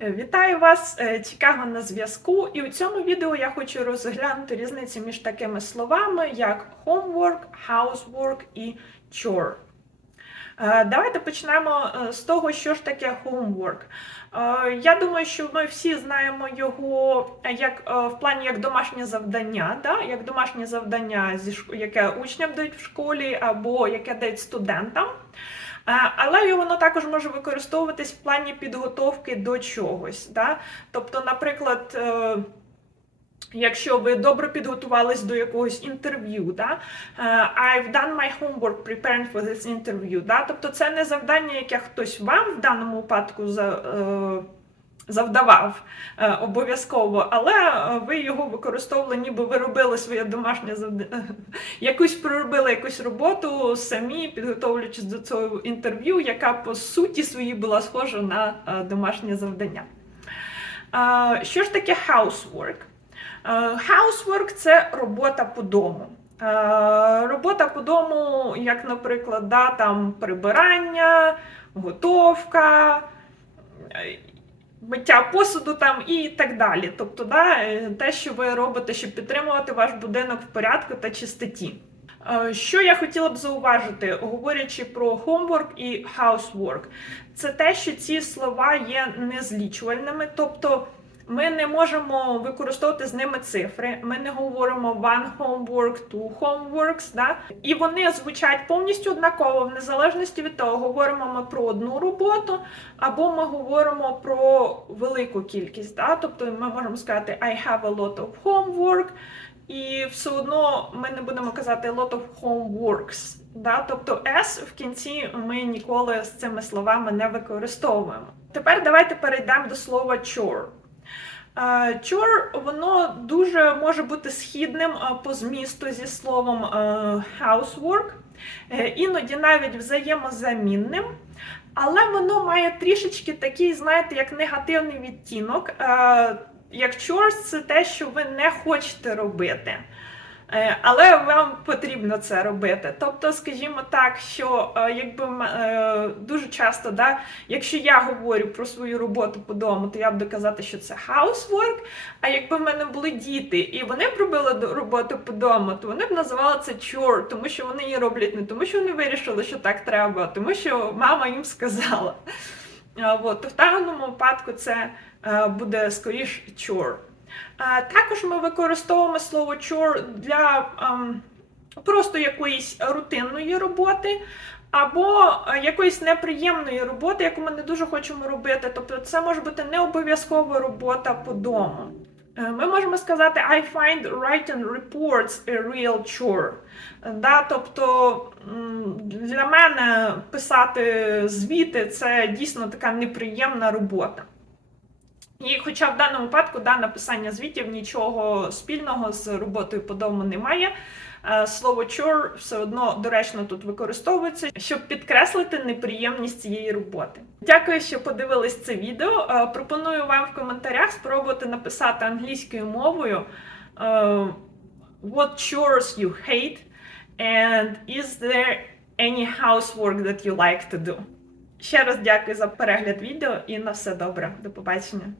Е, Вітаю вас, е, Чикаго на зв'язку. І у цьому відео я хочу розглянути різниці між такими словами, як homework, housework і chore. Е, Давайте почнемо з того, що ж таке homework. Я думаю, що ми всі знаємо його як в плані як домашнє завдання, да? як домашнє завдання, яке учням дають в школі, або яке дають студентам. Але воно також може використовуватись в плані підготовки до чогось. Да? Тобто, наприклад, е, якщо ви добре підготувались до якогось інтерв'ю, да? е, I've done my homework preparing for this interview. Да? Тобто це не завдання, яке хтось вам в даному випадку за, е, завдавав е, обов'язково, але е, ви його використовували, ніби ви робили своє домашнє завдання, якусь проробили якусь роботу самі, підготовлюючись до цього інтерв'ю, яка по суті своїй була схожа на е, домашнє завдання. Що ж таке housework? Housework – це робота по дому. Робота по дому, як, наприклад, да, там прибирання, готовка, миття посуду там і так далі. Тобто, да, е, те, що ви робите, щоб підтримувати ваш будинок в порядку та чистоті. Е, Що я хотіла б зауважити, говорячи про homework і housework, це те, що ці слова є незлічувальними, тобто ми не можемо використовувати з ними цифри. Ми не говоримо one homework, two homeworks, да? і вони звучать повністю однаково, в незалежності від того, говоримо ми про одну роботу, або ми говоримо про велику кількість. Да? Тобто ми можемо сказати I have a lot of homework, і все одно ми не будемо казати lot of homeworks. Да? Тобто S в кінці ми ніколи з цими словами не використовуємо. Тепер давайте перейдемо до слова chore. Chore, воно дуже може бути східним по змісту зі словом е, housework, е, іноді навіть взаємозамінним, але воно має трішечки такий, знаєте, як негативний відтінок. Е, Як chores – це те, що ви не хочете робити. Е, Але вам потрібно це робити. Тобто, скажімо так, що е, якби е, дуже часто, да, якщо я говорю про свою роботу по дому, то я буду казати, що це housework, А якби в мене були діти, і вони б робили роботу по дому, то вони б називали це chore, тому що вони її роблять не тому, що вони вирішили, що так треба, а тому що мама їм сказала. От, то в даному випадку це буде скоріш chore. Також ми використовуємо слово chore для ем, просто якоїсь рутинної роботи. Або е, якоїсь неприємної роботи, яку ми не дуже хочемо робити. Тобто це може бути не обов'язкова робота по дому. Е, Ми можемо сказати I find writing reports a real chore. Да, тобто для мене писати звіти це дійсно така неприємна робота. І хоча в даному випадку да, написання звітів нічого спільного з роботою по дому немає, е, слово chore все одно доречно тут використовується, щоб підкреслити неприємність цієї роботи. Дякую, що подивились це відео. Е, Пропоную вам в коментарях спробувати написати англійською мовою е, What chores you hate and is there any housework that you like to do? Ще раз дякую за перегляд відео і на все добре. До побачення.